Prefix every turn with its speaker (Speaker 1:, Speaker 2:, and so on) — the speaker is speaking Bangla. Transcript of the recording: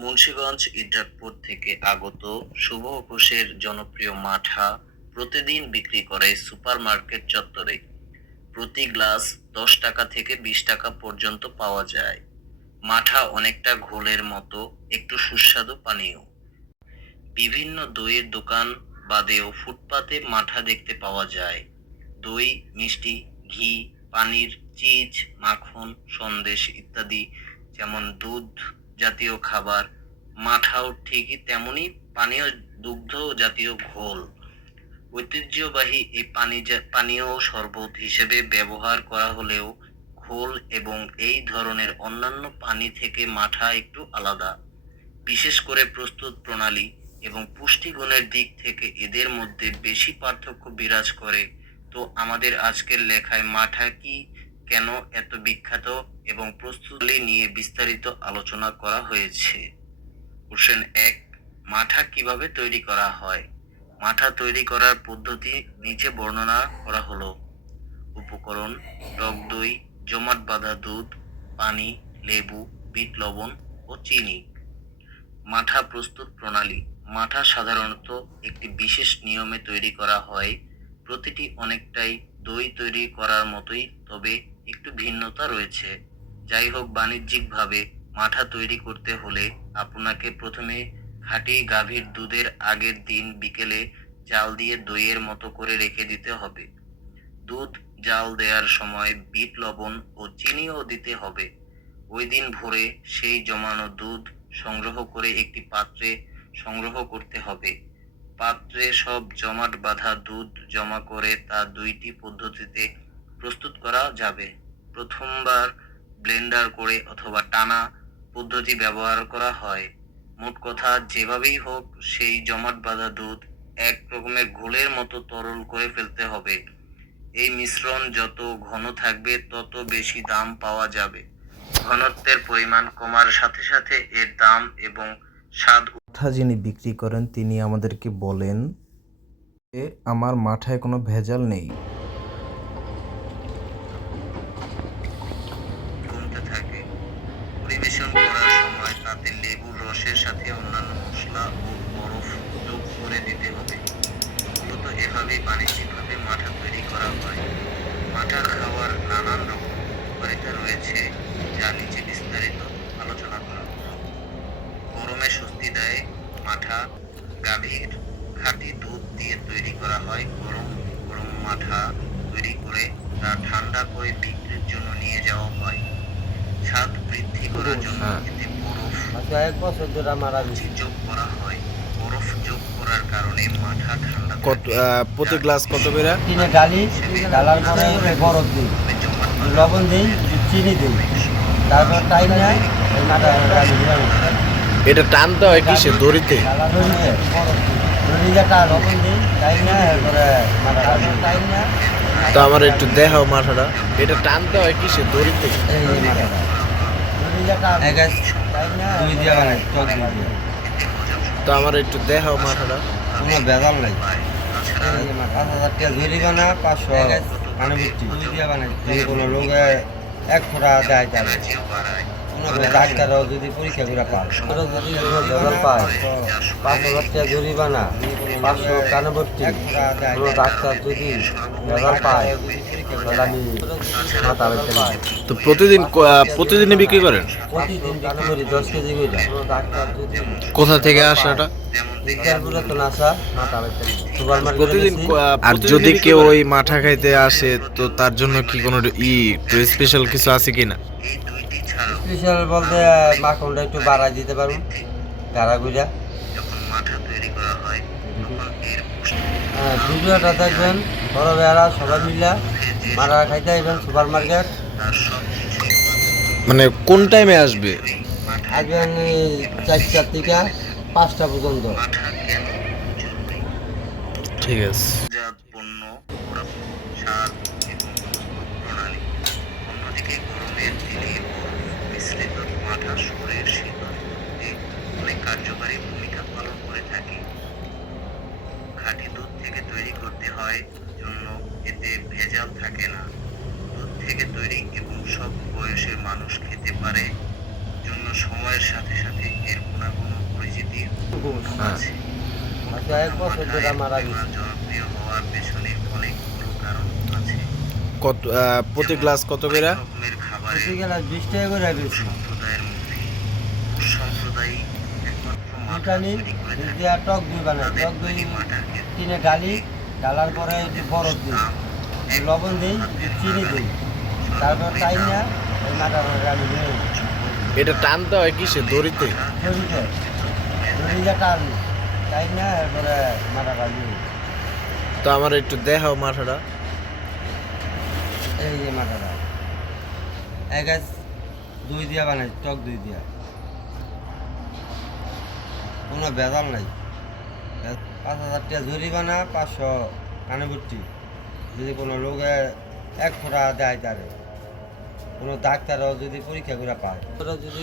Speaker 1: মুন্সিগঞ্জ ইদ্রাকপুর থেকে আগত শুভ ঘোষের জনপ্রিয় মাঠা প্রতিদিন বিক্রি করে সুপারমার্কেট চত্বরে। প্রতি গ্লাস দশ টাকা থেকে বিশ টাকা পর্যন্ত পাওয়া যায়। মাঠা অনেকটা ঘোলের মতো, একটু সুস্বাদু পানীয়। বিভিন্ন দইয়ের দোকান বাদেও ফুটপাতে মাঠা দেখতে পাওয়া যায়। দই, মিষ্টি, ঘি, পানির, চিজ, মাখন, সন্দেশ ইত্যাদি, যেমন দুধ জাতীয় খাবার। মাঠাও ঠিকই তেমনি পানীয় দুগ্ধ জাতীয় ঘোল। ঐতিহ্যবাহী এই পানি পানীয় শরবত হিসেবে ব্যবহার করা হলেও ঘোল এবং এই ধরনের অন্যান্য পানি থেকে মাঠা একটু আলাদা। বিশেষ করে প্রস্তুত প্রণালী এবং পুষ্টিগুণের দিক থেকে এদের মধ্যে বেশি পার্থক্য বিরাজ করে। তো আমাদের আজকের লেখায় মাঠা কি কেন এত বিখ্যাত এবং প্রস্তুতি নিয়ে বিস্তারিত আলোচনা করা হয়েছে? কোশ্চেন এক, মাঠা কীভাবে তৈরি করা হয়? মাঠা তৈরি করার পদ্ধতি নিচে বর্ণনা করা হলো। উপকরণ, টক দই, জমাট বাঁধা দুধ, পানি, লেবু, বিট লবণ ও চিনি। মাঠা প্রস্তুত প্রণালী। মাঠা সাধারণত একটি বিশেষ নিয়মে তৈরি করা হয়। প্রতিটি অনেকটাই দই তৈরি করার মতোই, তবে একটু ভিন্নতা রয়েছে। যাই হোক বাণিজ্যিকভাবে মাঠা তৈরি করতে হলে আপনাকে প্রথমে খাঁটি গাভীর দুধের আগের দিন বিকেলে জাল দিয়ে দইয়ের মতো করে রেখে দিতে হবে। দুধ জাল দেওয়ার সময় বিট লবণ ও চিনিও দিতে হবে। ওই দিন ভোরে সেই জমানো দুধ সংগ্রহ করে একটি পাত্রে সংগ্রহ করতে হবে। পাত্রে সব জমাট বাঁধা দুধ জমা করে তা দুইটি পদ্ধতিতে প্রস্তুত করা যাবে। প্রথমবার ব্লেন্ডার করে অথবা টানা পদ্ধতি ব্যবহার করা হয়। মোট কথা, যেভাবেই হোক, সেই জমাট বাঁধা দুধ এক রকমের ঘোলের মতো তরল করে ফেলতে হবে। এই মিশ্রণ যত ঘন থাকবে, তত বেশি দাম পাওয়া যাবে। ঘনত্বের পরিমাণ কমার সাথে সাথে এর দাম এবং স্বাদ
Speaker 2: মাঠা যিনি বিক্রি করেন, তিনি আমাদেরকে বলেন আমার মাঠায় কোনো ভেজাল নেই
Speaker 1: কমতে থাকে পরিবেশন করার সময় তাতে লেবুর রসের সাথে অন্যান্য মশলা ও বরফ যোগ করে দিতে হবে। মূলত এভাবেই বাণিজ্যিকভাবে মাঠা তৈরি করা হয়। মাঠার খাওয়ার নানান রকম উপকারিতা রয়েছে, যা নিচে বিস্তারিত আলোচনা করা গরমে স্বস্তি দেয় মাঠা, গাভীর, খাঁটি দুধ দিয়ে তৈরি করা হয় গরম গরম মাঠা তৈরি করে তা ঠান্ডা করে বিক্রির জন্য নিয়ে যাওয়া হয়। স্বাদ বৃদ্ধি করার জন্য
Speaker 2: হ্যাঁ।
Speaker 1: এতে বরফ
Speaker 3: আচ্ছা এক বছর ধরে মারা গেছে
Speaker 1: যোগ করা হয়। বরফ যোগ করার কারণে মাঠা ঠান্ডা
Speaker 2: কত প্রতি গ্লাস কত করে?
Speaker 3: কিনে ডালি ডালার পরে বরফ দিই। লবণ দিই চিনি দিই। তারপর টাইম নেয় মাথা ডালি
Speaker 2: এটা টানতে হয় কিসে? দড়িতে?
Speaker 3: দড়িতে দড়িতে টা লবণ দিই টাইম নেয় এরপরে মাথা টাইম নেয়
Speaker 2: তো আমার একটু দেখাও মাথাটা। এটা টানতে হয় কিসে
Speaker 3: দুই দিয়ে
Speaker 2: তো আমার একটু দেখাও মাথাটা।
Speaker 3: কোনো ভেজাল নাই। পাঁচ হাজার টাকা জরিমানা পাঁচশো দুই দিয়ে বানাই কোনো লোকে এক ফোঁটা দেয় তাহলে ডাক্তারও যদি পরীক্ষা করে পায় যদি ভেজাল পায় পাঁচ হাজার টাকা জরিমানা পাঁচশো কানাবর্তী কোনো ডাক্তার যদি ভেজাল পায় তাহলে আমি মাথা বেঁচে নিই
Speaker 2: তো প্রতিদিন প্রতিদিনই বিক্রি করেন?
Speaker 3: প্রতিদিন বিক্রি করি দশ কেজি করে। ডাক্তার যদি
Speaker 2: কোথা থেকে আসে এটা?
Speaker 3: বিজ্ঞানপুরে তো নাসা মাথা বেঁচে নিই সুপার
Speaker 2: প্রতিদিন আর যদি কেউ ওই মাঠা খাইতে আসে তো তার জন্য কি কোনো ই স্পেশাল কিছু আছে কিনা?
Speaker 3: স্পেশাল বলতে মাখনটা একটু বাড়াই দিতে পারুন। গাড়া
Speaker 1: করা হয়
Speaker 3: ভিডিওটা দেখবেন বড় বেড়া সবাই মিলে মারা খাইতে আইবেন সুপার মার্কেট
Speaker 2: মানে কোন টাইমে আসবে?
Speaker 3: আসবেন চারটার থেকে পাঁচটা পর্যন্ত।
Speaker 2: ঠিক আছে
Speaker 1: জাত পণ্য ওরা স্বাদ এবং প্রস্তুত প্রণালী অন্যদিকে গরমের দিনে বরফ মিশ্রিত মাঠা শরীর শীতল করতে অনেক কার্যকারী ভূমিকা পালন করে থাকে খাঁটি দুধ থেকে তৈরি করতে হয় জন্য এতে ভেজাল থাকে না। দুধ থেকে তৈরি এবং সব বয়সের মানুষ খেতে পারে। জন্য সময়ের সাথে সাথে এর গুণাগুণ
Speaker 3: ঘোষ
Speaker 2: হ্যাঁ
Speaker 3: আচ্ছা এক বছর ধরে মারা গেছে।
Speaker 1: জনপ্রিয় হওয়ার পেছনে অনেকগুলো কারণ আছে।
Speaker 2: কত আহ, প্রতি গ্লাস কত করে?
Speaker 1: রকমের
Speaker 3: গেলে বিশ টাকা করে বেশি।
Speaker 1: সম্প্রদায়ের মধ্যে। সম্প্রদায় একমাত্র
Speaker 3: নিন দুধ দিয়া টক দই বানাই টক দই কিনে ডালি ডালার পরে একটু বরফ দিই লবণ দিই চিনি দিই। তারপর তাই না ওই মাথা আমি নিয়ে
Speaker 2: এটা টানতে হয় কিসে? দড়িতে?
Speaker 3: দড়িতে। দড়িটা টান। তাই না এরপরে মাথাটা নিয়ে
Speaker 2: তো আমার একটু দেখাও মাথাটা।
Speaker 3: এই যে মাথাটা। এক গাছ দই দিয়া বানাই টক দই দিয়া। কোনো বেদাল নাই। পাঁচ হাজার টাকা জরিমানা, পাঁচশো কানেভর্তি যদি কোনো লোকে এক ফোঁটা দেয় তারে। কোনো ডাক্তারও যদি পরীক্ষা করে পায়। যদি